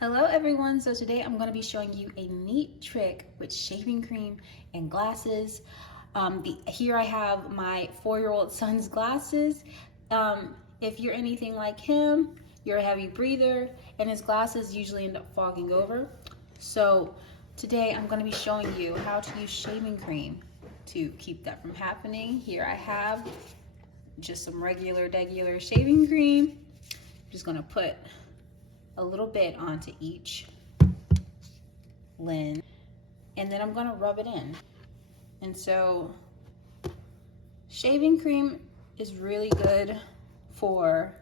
Hello everyone, so today I'm going to be showing you a neat trick with shaving cream and glasses. Here I have my 4-year-old son's glasses. If you're anything like him, you're a heavy breather and his glasses usually end up fogging over. So today I'm going to be showing you how to use shaving cream to keep that from happening. Here I have just some regular shaving cream. I'm just going to put a little bit onto each lens, and then I'm gonna rub it in. And so shaving cream is really good for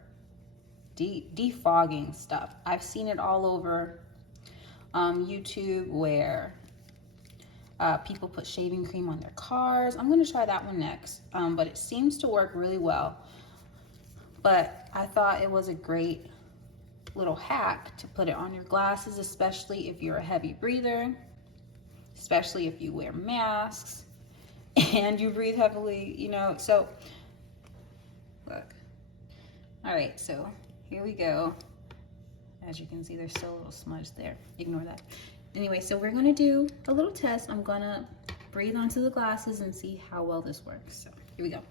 defogging stuff. I've seen it all over YouTube where people put shaving cream on their cars. I'm gonna try that one next, but it seems to work really well. But I thought it was a great little hack to put it on your glasses, especially if you're a heavy breather, especially if you wear masks and you breathe heavily, you know. So look, all right, so here we go. As you can see, there's still a little smudge there, ignore that. Anyway, so we're gonna do a little test. I'm gonna breathe onto the glasses and see how well this works. So here we go.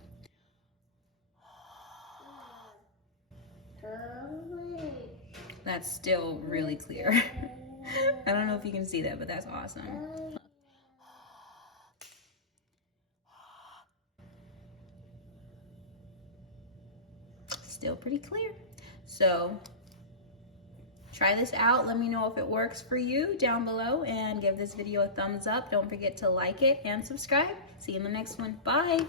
That's still really clear. I don't know if you can see that, but that's awesome. Still pretty clear. So try this out. Let me know if it works for you down below and give this video a thumbs up. Don't forget to like it and subscribe. See you in the next one. Bye.